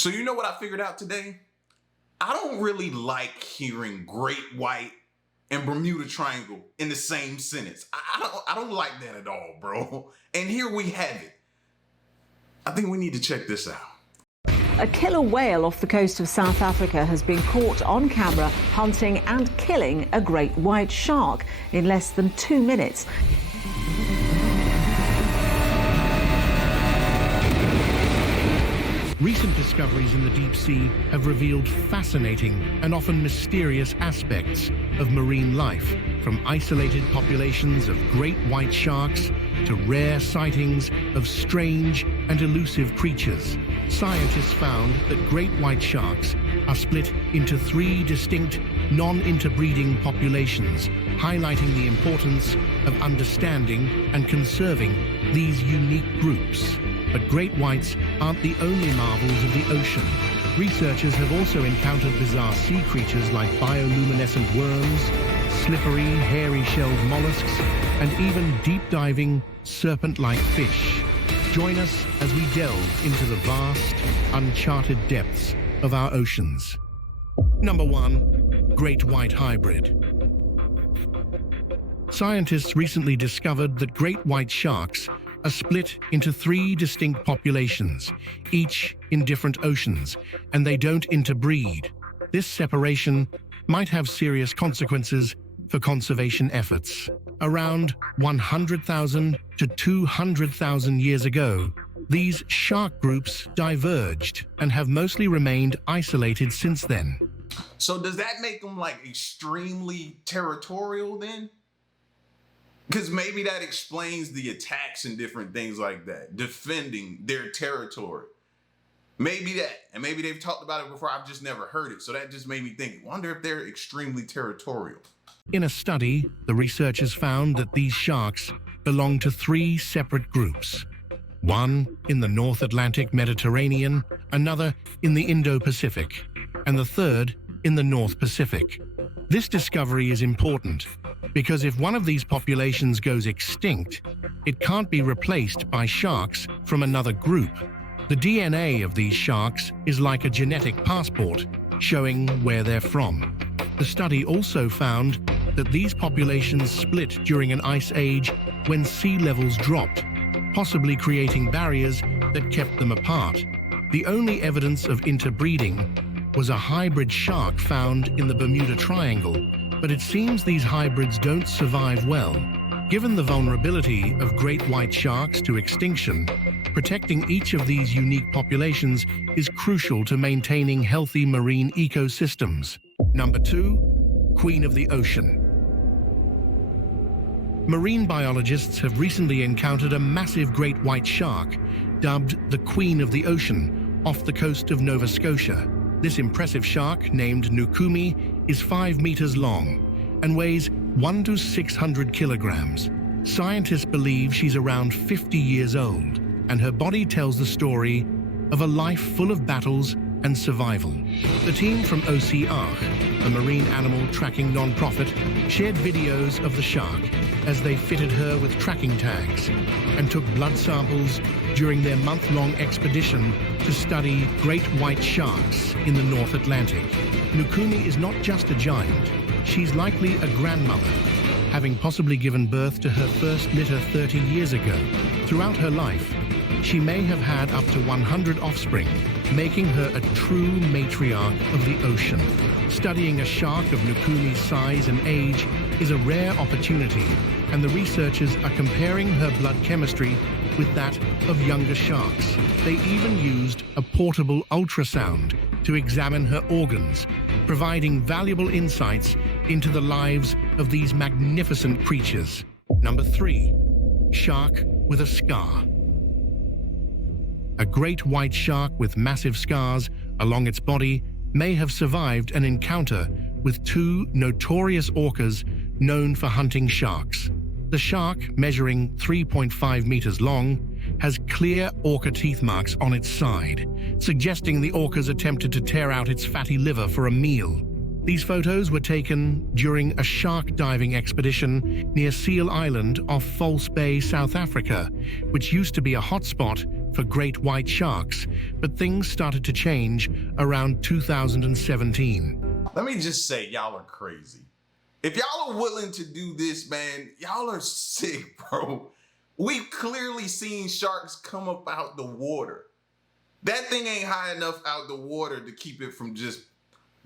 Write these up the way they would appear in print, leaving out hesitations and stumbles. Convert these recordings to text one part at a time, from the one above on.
So you know what I figured out today? I don't really like hearing great white and Bermuda Triangle in the same sentence. I don't like that at all, bro. And here we have it. I think we need to check this out. A killer whale off the coast of South Africa has been caught on camera hunting and killing a great white shark in less than 2 minutes. Recent discoveries in the deep sea have revealed fascinating and often mysterious aspects of marine life, from isolated populations of great white sharks to rare sightings of strange and elusive creatures. Scientists found that great white sharks are split into 3 distinct non-interbreeding populations, highlighting the importance of understanding and conserving these unique groups. But great whites aren't the only marvels of the ocean. Researchers have also encountered bizarre sea creatures like bioluminescent worms, slippery, hairy-shelled mollusks, and even deep-diving, serpent-like fish. Join us as we delve into the vast, uncharted depths of our oceans. Number 1. Great White Hybrid. Scientists recently discovered that great white sharks are split into 3 distinct populations, each in different oceans, and they don't interbreed. This separation might have serious consequences for conservation efforts. Around 100,000 to 200,000 years ago, these shark groups diverged and have mostly remained isolated since then. So does that make them like extremely territorial then? Because maybe that explains the attacks and different things like that, defending their territory. Maybe that, and maybe they've talked about it before, I've just never heard it. So that just made me think, wonder if they're extremely territorial. In a study, the researchers found that these sharks belong to 3 separate groups. One in the North Atlantic Mediterranean, another in the Indo-Pacific, and the third in the North Pacific. This discovery is important because if one of these populations goes extinct, it can't be replaced by sharks from another group. The DNA of these sharks is like a genetic passport, showing where they're from. The study also found that these populations split during an ice age when sea levels dropped, possibly creating barriers that kept them apart. The only evidence of interbreeding was a hybrid shark found in the Bermuda Triangle, but it seems these hybrids don't survive well. Given the vulnerability of great white sharks to extinction, protecting each of these unique populations is crucial to maintaining healthy marine ecosystems. Number 2. Queen of the Ocean. Marine biologists have recently encountered a massive great white shark, dubbed the Queen of the Ocean, off the coast of Nova Scotia. This impressive shark, named Nukumi, is 5 meters long and weighs 1 to 600 kilograms. Scientists believe she's around 50 years old, and her body tells the story of a life full of battles and survival. The team from OCR, a marine animal tracking non-profit, shared videos of the shark as they fitted her with tracking tags and took blood samples during their month-long expedition to study great white sharks in the North Atlantic. Nukumi is not just a giant, she's likely a grandmother, having possibly given birth to her first litter 30 years ago. Throughout her life, she may have had up to 100 offspring, making her a true matriarch of the ocean. Studying a shark of Nukumi's size and age is a rare opportunity, and the researchers are comparing her blood chemistry with that of younger sharks. They even used a portable ultrasound to examine her organs, providing valuable insights into the lives of these magnificent creatures. Number 3. Shark with a scar. A great white shark with massive scars along its body may have survived an encounter with 2 notorious orcas known for hunting sharks. The shark, measuring 3.5 meters long, has clear orca teeth marks on its side, suggesting the orcas attempted to tear out its fatty liver for a meal. These photos were taken during a shark diving expedition near Seal Island off False Bay, South Africa, which used to be a hotspot for great white sharks, but things started to change around 2017. Let me just say, y'all are crazy. If y'all are willing to do this, man, y'all are sick, bro. We've clearly seen sharks come up out the water. That thing ain't high enough out the water to keep it from just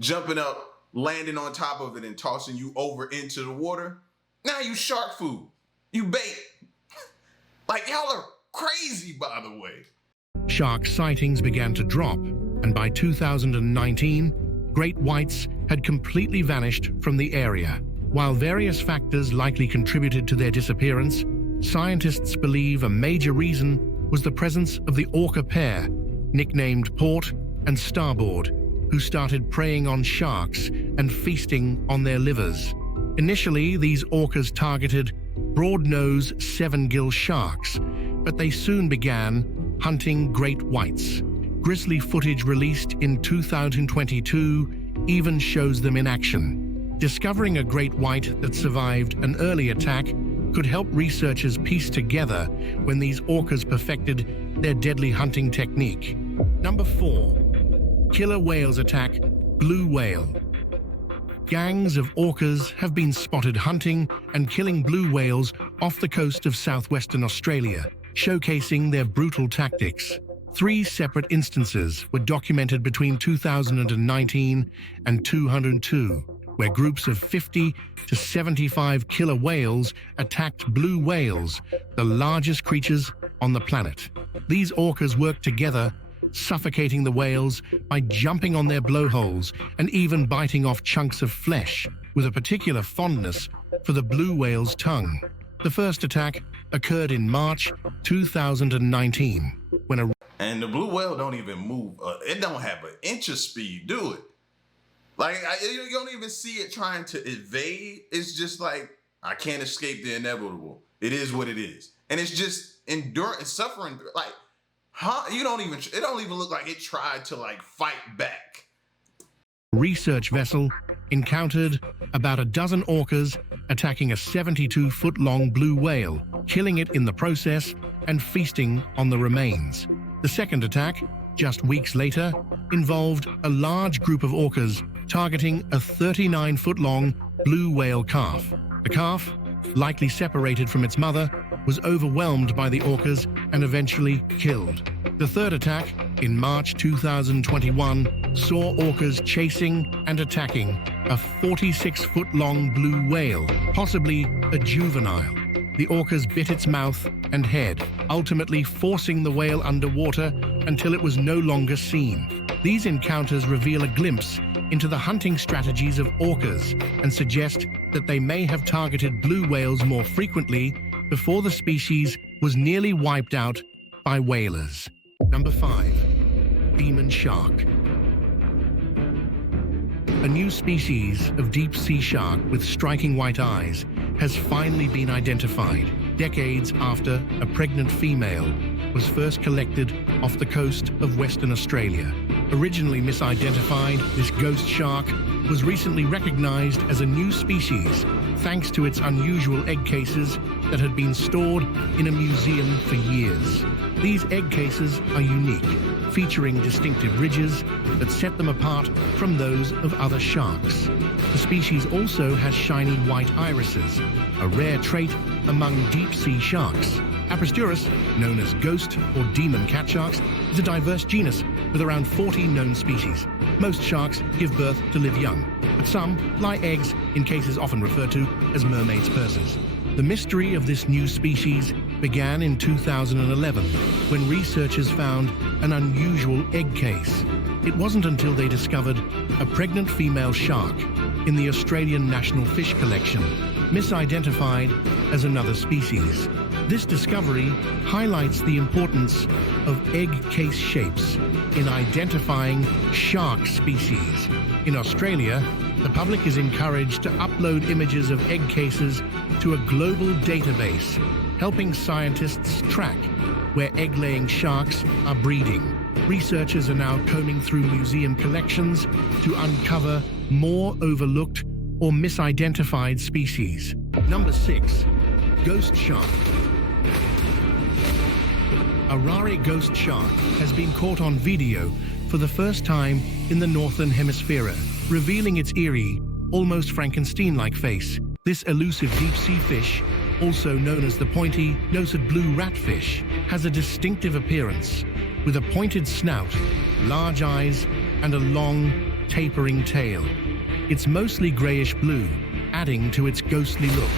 jumping up, landing on top of it, and tossing you over into the water. Now you shark food. You bait. Like, y'all are crazy, by the way. Shark sightings began to drop, and by 2019, great whites had completely vanished from the area. While various factors likely contributed to their disappearance, scientists believe a major reason was the presence of the orca pair, nicknamed Port and Starboard, who started preying on sharks and feasting on their livers. Initially, these orcas targeted broad-nose seven-gill sharks, but they soon began hunting great whites. Grisly footage released in 2022 even shows them in action. Discovering a great white that survived an early attack could help researchers piece together when these orcas perfected their deadly hunting technique. Number 4. Killer whales attack blue whale. Gangs of orcas have been spotted hunting and killing blue whales off the coast of southwestern Australia, showcasing their brutal tactics. 3 separate instances were documented between 2019 and 2002, where groups of 50 to 75 killer whales attacked blue whales, the largest creatures on the planet. These orcas worked together, suffocating the whales by jumping on their blowholes and even biting off chunks of flesh, with a particular fondness for the blue whale's tongue. The first attack occurred in March 2019, when And the blue whale don't even move. It don't have an inch of speed, do it? Like, you don't even see it trying to evade. It's just like, I can't escape the inevitable. It is what it is. And it's just enduring, suffering. Like, huh? It don't even look like it tried to like fight back. research vessel encountered about a dozen orcas attacking a 72-foot-long blue whale, killing it in the process and feasting on the remains. The second attack, just weeks later, involved a large group of orcas targeting a 39-foot-long blue whale calf. The calf, likely separated from its mother, was overwhelmed by the orcas and eventually killed. The third attack, in March 2021, saw orcas chasing and attacking a 46-foot-long blue whale, possibly a juvenile. The orcas bit its mouth and head, ultimately forcing the whale underwater until it was no longer seen. These encounters reveal a glimpse into the hunting strategies of orcas and suggest that they may have targeted blue whales more frequently before the species was nearly wiped out by whalers. Number 5. Demon shark. A new species of deep-sea shark with striking white eyes has finally been identified, decades after a pregnant female was first collected off the coast of Western Australia. Originally misidentified, this ghost shark was recently recognized as a new species thanks to its unusual egg cases that had been stored in a museum for years. These egg cases are unique, featuring distinctive ridges that set them apart from those of other sharks. The species also has shiny white irises, a rare trait among deep-sea sharks. Apisturus, known as ghost or demon cat sharks, is a diverse genus with around 40 known species. Most sharks give birth to live young, but some lie eggs in cases often referred to as mermaid's purses. The mystery of this new species began in 2011, when researchers found an unusual egg case. It wasn't until they discovered a pregnant female shark in the Australian National Fish Collection, misidentified as another species. This discovery highlights the importance of egg case shapes in identifying shark species. In Australia, the public is encouraged to upload images of egg cases to a global database, helping scientists track where egg-laying sharks are breeding. Researchers are now combing through museum collections to uncover more overlooked or misidentified species. Number 6. Ghost shark. A rare ghost shark has been caught on video for the first time in the northern hemisphere, revealing its eerie, almost Frankenstein-like face. This elusive deep-sea fish, also known as the pointy-nosed blue ratfish, has a distinctive appearance, with a pointed snout, large eyes, and a long, tapering tail. It's mostly grayish-blue, adding to its ghostly look.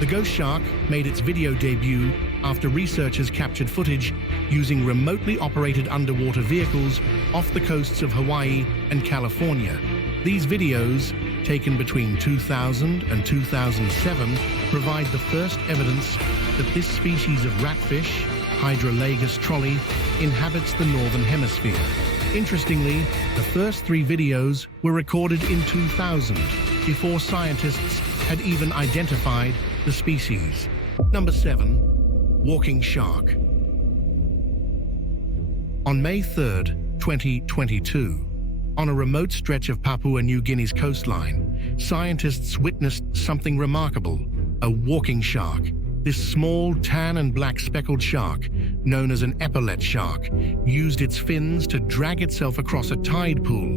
The ghost shark made its video debut after researchers captured footage using remotely operated underwater vehicles off the coasts of Hawaii and California. These videos, taken between 2000 and 2007, provide the first evidence that this species of ratfish, Hydrolagus trolli, inhabits the northern hemisphere. Interestingly, the first 3 videos were recorded in 2000, before scientists had even identified the species. Number 7. Walking shark. On May 3rd, 2022, on a remote stretch of Papua New Guinea's coastline, scientists witnessed something remarkable: a walking shark. This small tan and black speckled shark, known as an epaulet shark, used its fins to drag itself across a tide pool,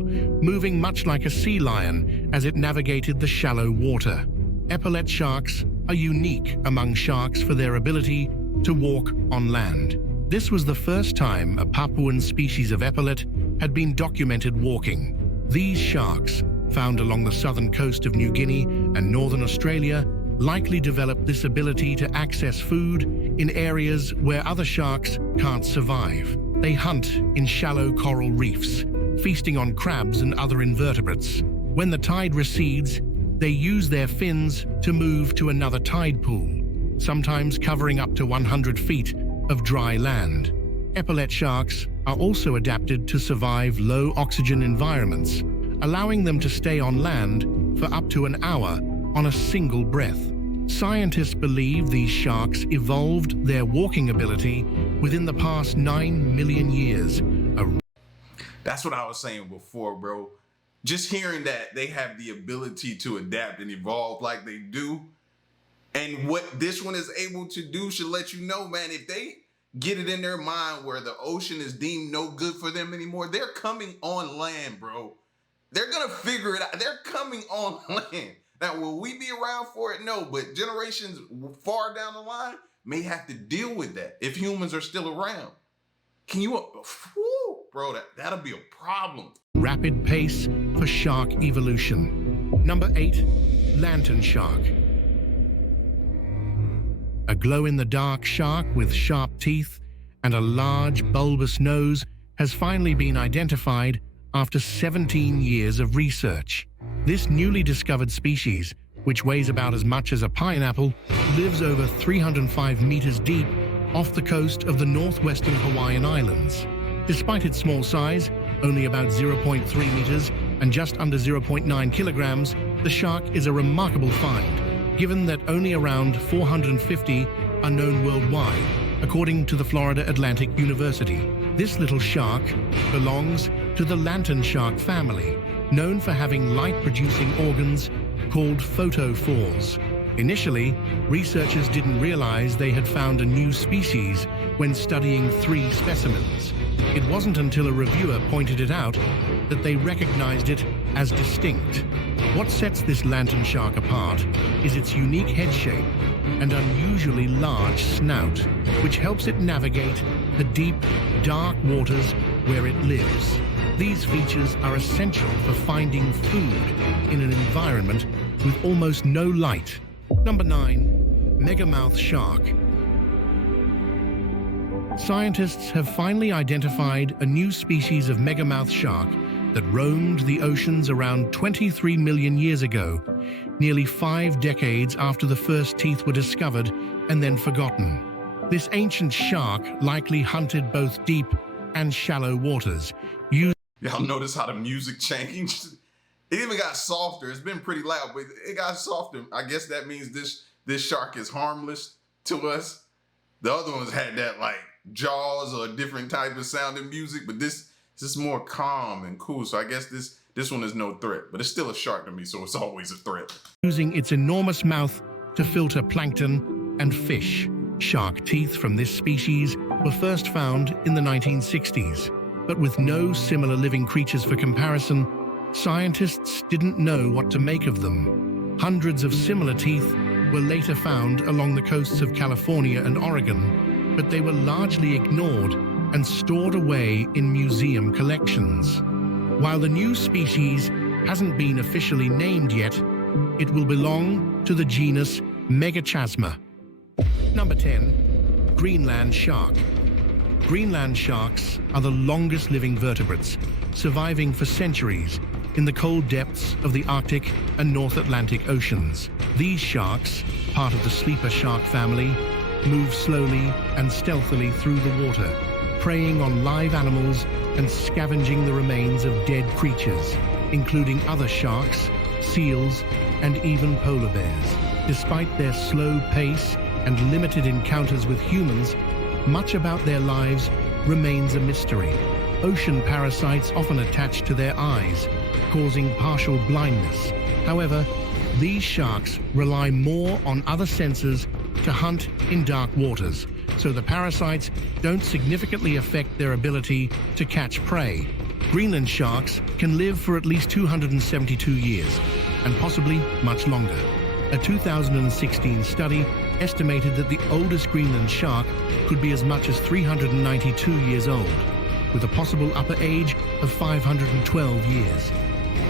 moving much like a sea lion as it navigated the shallow water. Epaulet sharks are unique among sharks for their ability to walk on land. This was the first time a Papuan species of epaulet had been documented walking. These sharks, found along the southern coast of New Guinea and northern Australia, likely developed this ability to access food in areas where other sharks can't survive. They hunt in shallow coral reefs, feasting on crabs and other invertebrates. When the tide recedes, they use their fins to move to another tide pool, sometimes covering up to 100 feet of dry land. Epaulet sharks are also adapted to survive low oxygen environments, allowing them to stay on land for up to an hour on a single breath. Scientists believe these sharks evolved their walking ability within the past 9 million years. That's what I was saying before, bro. Just hearing that they have the ability to adapt and evolve like they do, and what this one is able to do should let you know, man, if they get it in their mind where the ocean is deemed no good for them anymore, they're coming on land, bro. They're gonna figure it out. They're coming on land. Now, will we be around for it? No, but generations far down the line may have to deal with that if humans are still around. Can you, bro, that'll be a problem. Rapid pace for shark evolution. Number 8, lantern shark. A glow-in-the-dark shark with sharp teeth and a large bulbous nose has finally been identified after 17 years of research. This newly discovered species, which weighs about as much as a pineapple, lives over 305 meters deep off the coast of the northwestern Hawaiian Islands. Despite its small size, only about 0.3 meters and just under 0.9 kilograms, the shark is a remarkable find, given that only around 450 are known worldwide, according to the Florida Atlantic University. This little shark belongs to the lantern shark family, known for having light-producing organs called photophores. Initially, researchers didn't realize they had found a new species when studying 3 specimens. It wasn't until a reviewer pointed it out that they recognized it as distinct. What sets this lantern shark apart is its unique head shape and unusually large snout, which helps it navigate the deep, dark waters where it lives. These features are essential for finding food in an environment with almost no light. Number 9, megamouth shark. Scientists have finally identified a new species of megamouth shark that roamed the oceans around 23 million years ago, nearly 5 decades after the first teeth were discovered and then forgotten. This ancient shark likely hunted both deep and shallow waters. Y'all notice how the music changed? It even got softer. It's been pretty loud, but it got softer. I guess that means this shark is harmless to us. The other ones had that like Jaws or a different type of sounding music, but this is more calm and cool. So I guess this one is no threat, but it's still a shark to me, so it's always a threat. Using its enormous mouth to filter plankton and fish. Shark teeth from this species were first found in the 1960s, but with no similar living creatures for comparison, scientists didn't know what to make of them. Hundreds of similar teeth were later found along the coasts of California and Oregon, but they were largely ignored and stored away in museum collections. While the new species hasn't been officially named yet, it will belong to the genus Megachasma. Number 10. Greenland shark. Greenland sharks are the longest living vertebrates, surviving for centuries in the cold depths of the Arctic and North Atlantic Oceans. These sharks, part of the sleeper shark family, move slowly and stealthily through the water, preying on live animals and scavenging the remains of dead creatures, including other sharks, seals, and even polar bears. Despite their slow pace and limited encounters with humans, much about their lives remains a mystery. Ocean parasites often attach to their eyes, causing partial blindness. However, these sharks rely more on other senses to hunt in dark waters, so the parasites don't significantly affect their ability to catch prey. Greenland sharks can live for at least 272 years, and possibly much longer. A 2016 study estimated that the oldest Greenland shark could be as much as 392 years old, with a possible upper age of 512 years.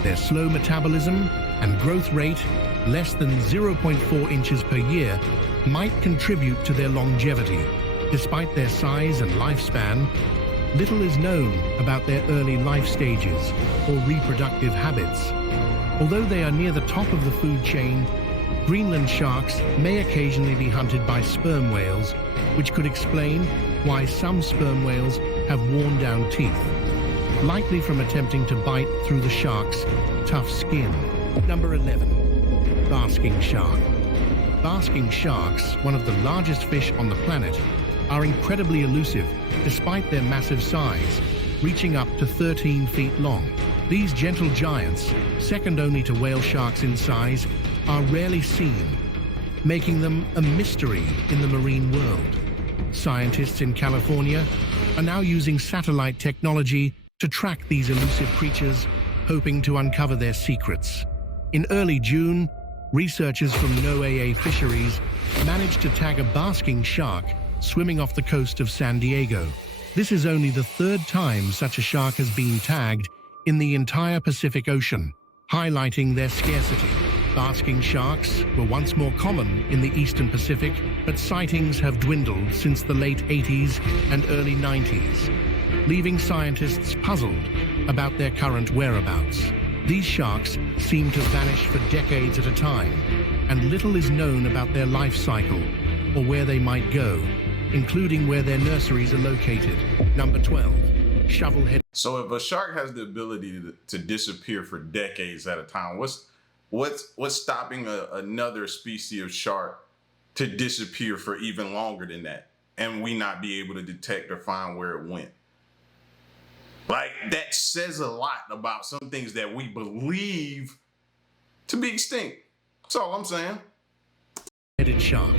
Their slow metabolism and growth rate, less than 0.4 inches per year, might contribute to their longevity. Despite their size and lifespan, little is known about their early life stages or reproductive habits. Although they are near the top of the food chain, Greenland sharks may occasionally be hunted by sperm whales, which could explain why some sperm whales have worn down teeth, likely from attempting to bite through the shark's tough skin. Number 11. Basking shark. Basking sharks, one of the largest fish on the planet, are incredibly elusive despite their massive size, reaching up to 13 feet long. These gentle giants, second only to whale sharks in size, are rarely seen, making them a mystery in the marine world. Scientists in California are now using satellite technology to track these elusive creatures, hoping to uncover their secrets. In early June, researchers from NOAA Fisheries managed to tag a basking shark swimming off the coast of San Diego. This is only the third time such a shark has been tagged in the entire Pacific Ocean, highlighting their scarcity. Basking sharks were once more common in the eastern Pacific, but sightings have dwindled since the late 80s and early 90s, leaving scientists puzzled about their current whereabouts. These sharks seem to vanish for decades at a time, and little is known about their life cycle or where they might go, including where their nurseries are located. Number 12. Shovelhead. So if a shark has the ability to disappear for decades at a time, what's stopping another species of shark to disappear for even longer than that, and we not be able to detect or find where it went? Like, that says a lot about some things that we believe to be extinct. That's all I'm saying. Headed shark.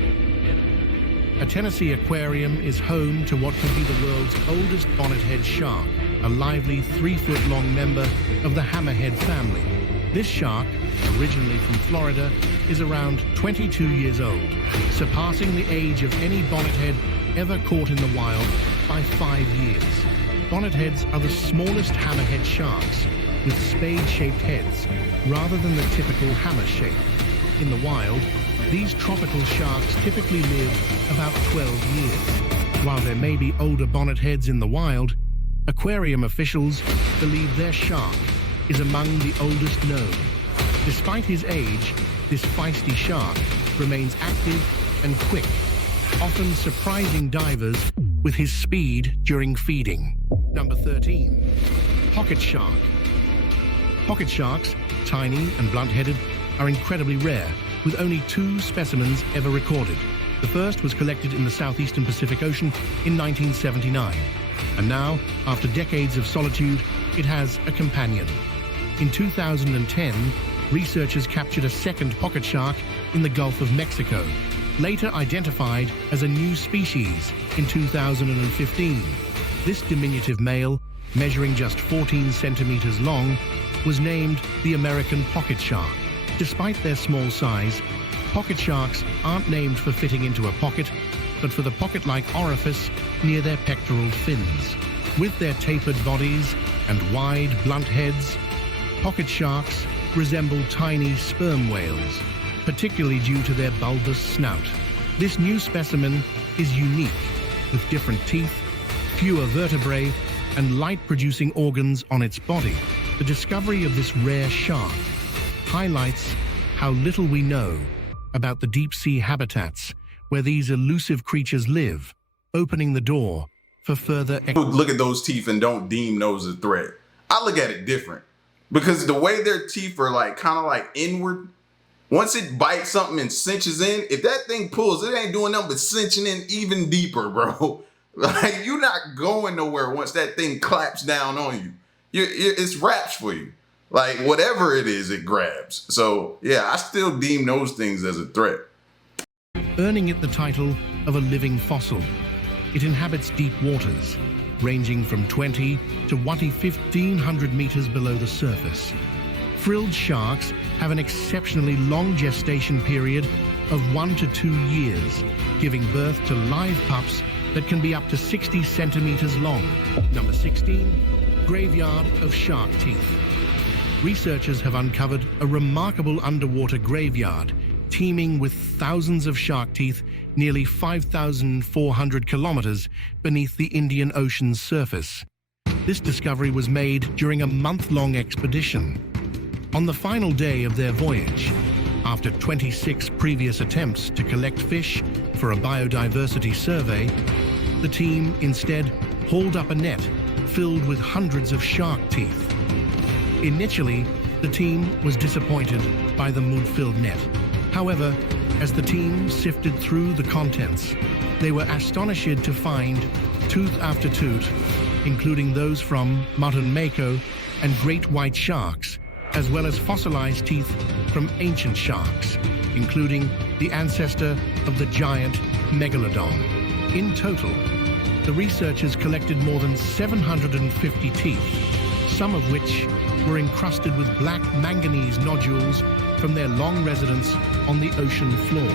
A Tennessee aquarium is home to what could be the world's oldest bonnethead shark, a lively 3-foot-long member of the hammerhead family. This shark, originally from Florida, is around 22 years old, surpassing the age of any bonnethead ever caught in the wild by 5 years. Bonnetheads are the smallest hammerhead sharks, with spade-shaped heads, rather than the typical hammer shape. In the wild, these tropical sharks typically live about 12 years. While there may be older bonnetheads in the wild, aquarium officials believe their shark is among the oldest known. Despite his age, this feisty shark remains active and quick, often surprising divers with his speed during feeding. Number 13. Pocket shark. Pocket sharks, tiny and blunt-headed, are incredibly rare, with only 2 specimens ever recorded. The first was collected in the southeastern Pacific Ocean in 1979. And now, after decades of solitude, it has a companion. In 2010, researchers captured a second pocket shark in the Gulf of Mexico, later identified as a new species in 2015. This diminutive male, measuring just 14 centimeters long, was named the American pocket shark. Despite their small size, pocket sharks aren't named for fitting into a pocket, but for the pocket-like orifice near their pectoral fins. With their tapered bodies and wide, blunt heads, pocket sharks resemble tiny sperm whales, particularly due to their bulbous snout. This new specimen is unique, with different teeth, fewer vertebrae, and light-producing organs on its body. The discovery of this rare shark highlights how little we know about the deep-sea habitats where these elusive creatures live, opening the door for further... Look at those teeth and don't deem those a threat. I look at it different because the way their teeth are like kind of like inward, once it bites something and cinches in, if that thing pulls, it ain't doing nothing but cinching in even deeper, bro. Like, you're not going nowhere once that thing claps down on you. It's wraps for you. Like, whatever it is, it grabs. So, yeah, I still deem those things as a threat. Earning it the title of a living fossil. It inhabits deep waters, ranging from 20 to 1,500 meters below the surface. Frilled sharks have an exceptionally long gestation period of 1 to 2 years, giving birth to live pups that can be up to 60 centimeters long. Number 16, graveyard of shark teeth. Researchers have uncovered a remarkable underwater graveyard teeming with thousands of shark teeth nearly 5,400 kilometers beneath the Indian Ocean's surface. This discovery was made during a month-long expedition. On the final day of their voyage, after 26 previous attempts to collect fish for a biodiversity survey, the team instead hauled up a net filled with hundreds of shark teeth. Initially, the team was disappointed by the mud-filled net. However, as the team sifted through the contents, they were astonished to find tooth after tooth, including those from modern mako and great white sharks, as well as fossilized teeth from ancient sharks, including the ancestor of the giant megalodon. In total, the researchers collected more than 750 teeth, some of which were encrusted with black manganese nodules from their long residence on the ocean floor.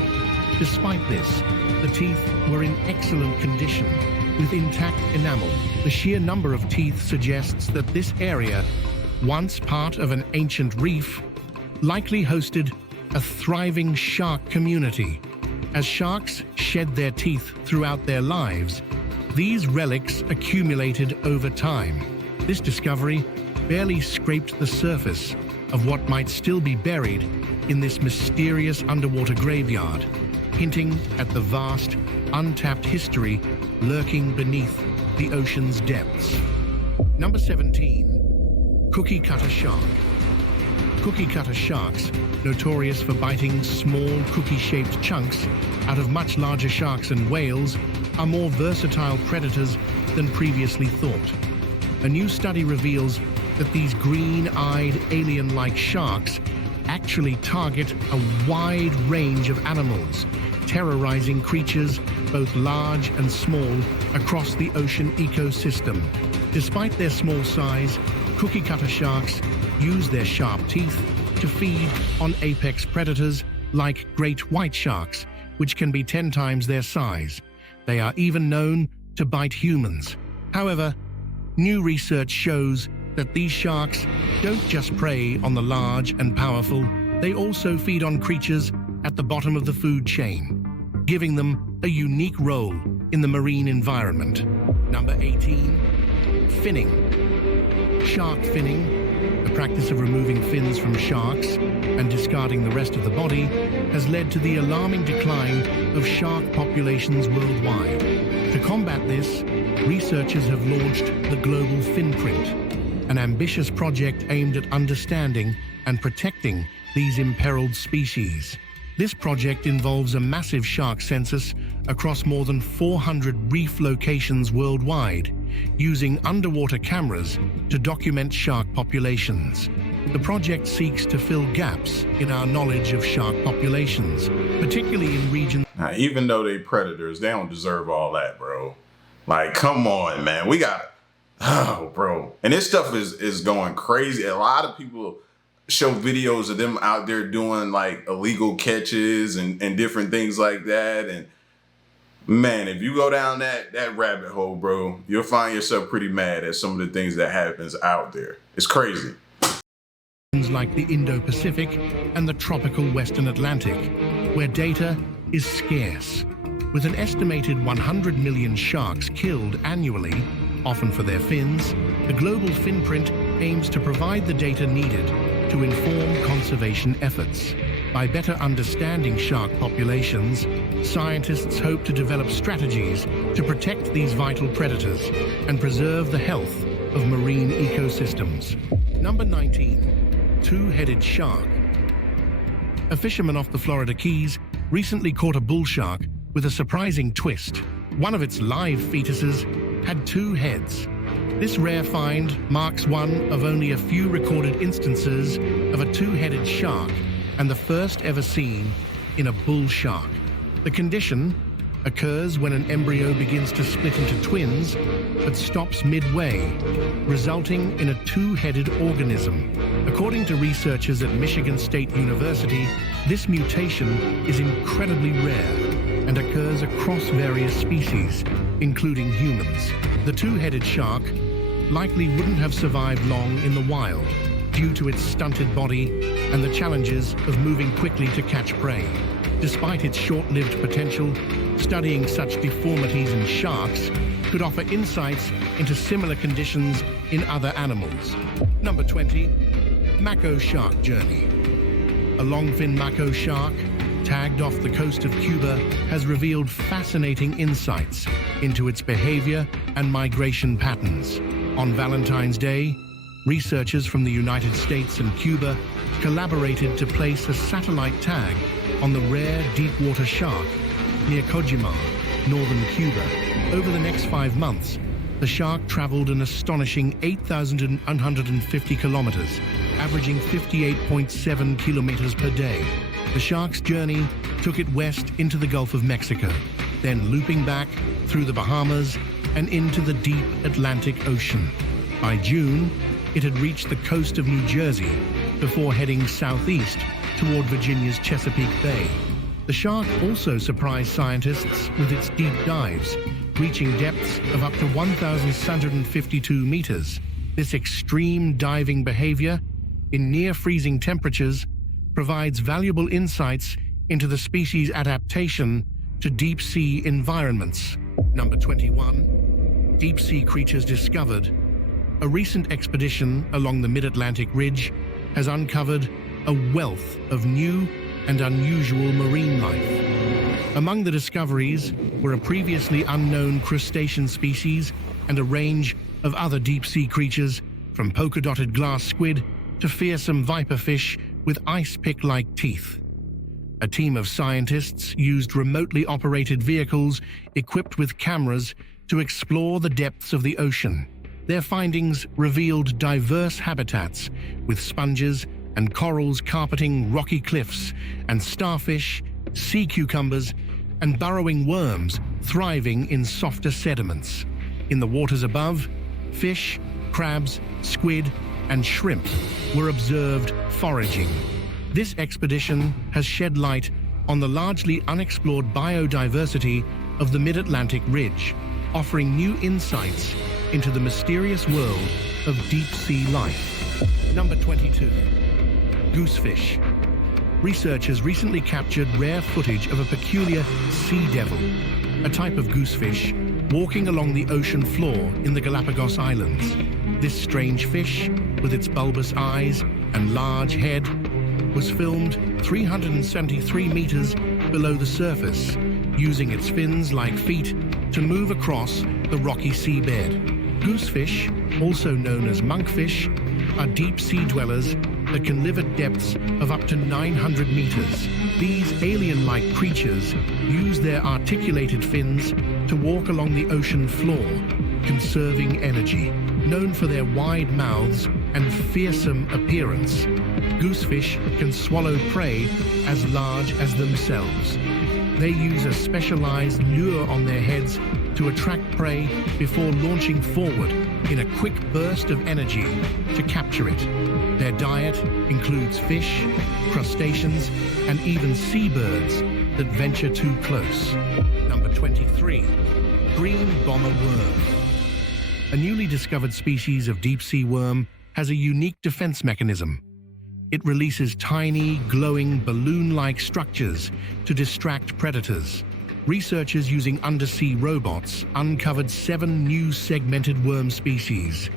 Despite this, the teeth were in excellent condition, with intact enamel. The sheer number of teeth suggests that this area, once part of an ancient reef, likely hosted a thriving shark community. As sharks shed their teeth throughout their lives, these relics accumulated over time. This discovery barely scraped the surface of what might still be buried in this mysterious underwater graveyard, hinting at the vast, untapped history lurking beneath the ocean's depths. Number 17, cookie-cutter shark. Cookie-cutter sharks, notorious for biting small cookie-shaped chunks out of much larger sharks and whales, are more versatile predators than previously thought. A new study reveals that these green-eyed, alien-like sharks actually target a wide range of animals, terrorizing creatures both large and small across the ocean ecosystem. Despite their small size, cookie-cutter sharks use their sharp teeth to feed on apex predators like great white sharks, which can be 10 times their size. They are even known to bite humans. However, new research shows that these sharks don't just prey on the large and powerful, they also feed on creatures at the bottom of the food chain, giving them a unique role in the marine environment. Number 18, finning. Shark finning, the practice of removing fins from sharks and discarding the rest of the body, has led to the alarming decline of shark populations worldwide. To combat this, researchers have launched the Global Fin Print, an ambitious project aimed at understanding and protecting these imperiled species. This project involves a massive shark census across more than 400 reef locations worldwide, using underwater cameras to document shark populations. The project seeks to fill gaps in our knowledge of shark populations, particularly in regions. Now, even though they predators, they don't deserve all that, bro. Like, come on, man. We got, oh, bro. And this stuff is going crazy. A lot of people show videos of them out there doing like illegal catches and different things like that. And man, if you go down that rabbit hole, bro, you'll find yourself pretty mad at some of the things that happens out there. It's crazy. Like the Indo-Pacific and the tropical Western Atlantic, where data is scarce. With an estimated 100 million sharks killed annually, often for their fins, the global fin print aims to provide the data needed to inform conservation efforts. By better understanding shark populations, scientists hope to develop strategies to protect these vital predators and preserve the health of marine ecosystems. Number 19. Two-headed shark. A fisherman off the Florida Keys recently caught a bull shark with a surprising twist. One of its live fetuses had two heads. This rare find marks one of only a few recorded instances of a two-headed shark and the first ever seen in a bull shark. The condition occurs when an embryo begins to split into twins but stops midway, resulting in a two-headed organism. According to researchers at Michigan State University, this mutation is incredibly rare and occurs across various species, including humans. The two-headed shark likely wouldn't have survived long in the wild due to its stunted body and the challenges of moving quickly to catch prey. Despite its short-lived potential, studying such deformities in sharks could offer insights into similar conditions in other animals. Number 20, Mako shark journey. A longfin Mako shark, tagged off the coast of Cuba, has revealed fascinating insights into its behavior and migration patterns. On Valentine's Day, researchers from the United States and Cuba collaborated to place a satellite tag on the rare deep-water shark near Cojimar, northern Cuba. Over the next 5 months, the shark traveled an astonishing 8,150 kilometers, averaging 58.7 kilometers per day. The shark's journey took it west into the Gulf of Mexico, then looping back through the Bahamas and into the deep Atlantic Ocean. By June, it had reached the coast of New Jersey before heading southeast toward Virginia's Chesapeake Bay. The shark also surprised scientists with its deep dives, reaching depths of up to 1,652 meters. This extreme diving behavior in near-freezing temperatures provides valuable insights into the species' adaptation to deep-sea environments. Number 21. Deep-sea creatures discovered. A recent expedition along the mid-Atlantic ridge has uncovered a wealth of new and unusual marine life. Among the discoveries were a previously unknown crustacean species and a range of other deep-sea creatures, from polka-dotted glass squid to fearsome viperfish with ice pick-like teeth. A team of scientists used remotely operated vehicles equipped with cameras to explore the depths of the ocean. Their findings revealed diverse habitats, with sponges and corals carpeting rocky cliffs, and starfish, sea cucumbers, and burrowing worms thriving in softer sediments. In the waters above, fish, crabs, squid, and shrimp were observed foraging. This expedition has shed light on the largely unexplored biodiversity of the mid-Atlantic ridge, offering new insights into the mysterious world of deep-sea life. Number 22. Goosefish. Researchers recently captured rare footage of a peculiar sea devil, a type of goosefish, walking along the ocean floor in the Galapagos Islands. This strange fish, with its bulbous eyes and large head, was filmed 373 meters below the surface, using its fins-like feet to move across the rocky seabed. Goosefish, also known as monkfish, are deep-sea dwellers that can live at depths of up to 900 meters. These alien-like creatures use their articulated fins to walk along the ocean floor, conserving energy. Known for their wide mouths and fearsome appearance, goosefish can swallow prey as large as themselves. They use a specialized lure on their heads to attract prey before launching forward in a quick burst of energy to capture it. Their diet includes fish, crustaceans, and even seabirds that venture too close. Number 23. Green bomber worm. A newly discovered species of deep-sea worm has a unique defense mechanism. It releases tiny, glowing, balloon-like structures to distract predators. Researchers using undersea robots uncovered 7 new segmented worm species,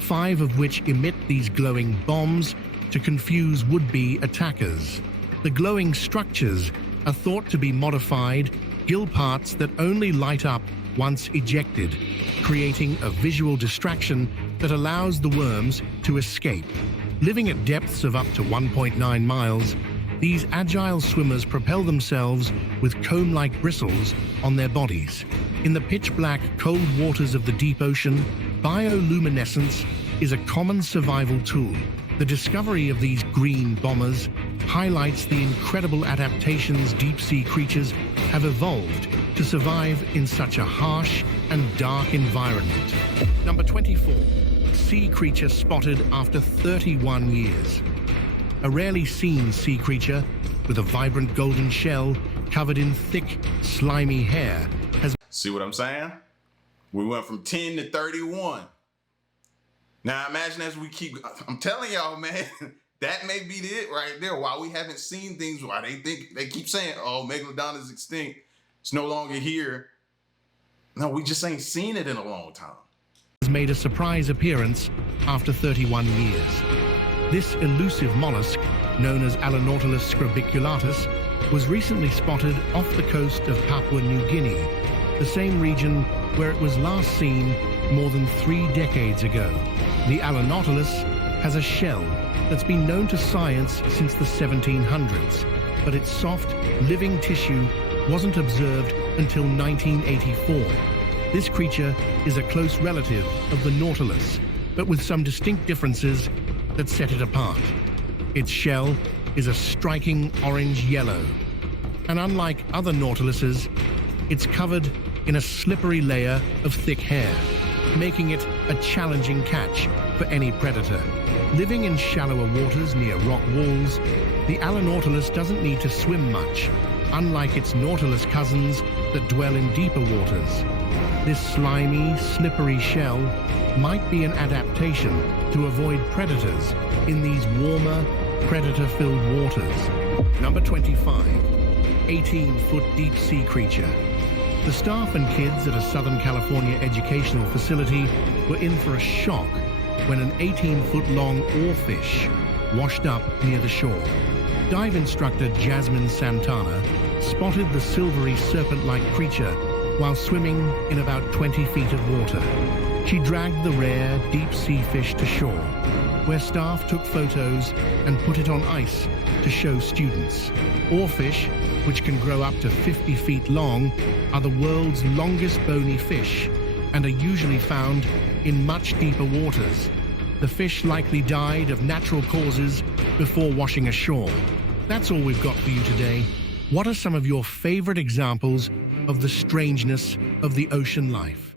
5 of which emit these glowing bombs to confuse would-be attackers. The glowing structures are thought to be modified gill parts that only light up once ejected, creating a visual distraction that allows the worms to escape. Living at depths of up to 1.9 miles, these agile swimmers propel themselves with comb-like bristles on their bodies. In the pitch-black, cold waters of the deep ocean, bioluminescence is a common survival tool. The discovery of these green bombers highlights the incredible adaptations deep-sea creatures have evolved to survive in such a harsh and dark environment. Number 24. Sea creature spotted after 31 years. A rarely seen sea creature with a vibrant golden shell covered in thick, slimy hair has... See what I'm saying? We went from 10 to 31. Now imagine as we keep, I'm telling y'all, man, that may be it right there. Why we haven't seen things, why they keep saying, oh, Megalodon is extinct. It's no longer here. No, we just ain't seen it in a long time. Has made a surprise appearance after 31 years. This elusive mollusk, known as Alanautilus scrobiculatus, was recently spotted off the coast of Papua New Guinea, the same region where it was last seen more than 3 decades ago. The Alanautilus has a shell that's been known to science since the 1700s, but its soft, living tissue wasn't observed until 1984. This creature is a close relative of the nautilus, but with some distinct differences that set it apart. Its shell is a striking orange-yellow, and unlike other nautiluses, it's covered in a slippery layer of thick hair, making it a challenging catch for any predator. Living in shallower waters near rock walls, the Alanautilus doesn't need to swim much, unlike its nautilus cousins that dwell in deeper waters. This slimy, slippery shell might be an adaptation to avoid predators in these warmer, predator-filled waters. Number 25. 18-foot deep-sea creature. The staff and kids at a Southern California educational facility were in for a shock when an 18-foot-long oarfish washed up near the shore. Dive instructor Jasmine Santana spotted the silvery serpent-like creature while swimming in about 20 feet of water. She dragged the rare deep-sea fish to shore, where staff took photos and put it on ice to show students. Oarfish, which can grow up to 50 feet long, are the world's longest bony fish and are usually found in much deeper waters. The fish likely died of natural causes before washing ashore. That's all we've got for you today. What are some of your favorite examples of the strangeness of the ocean life?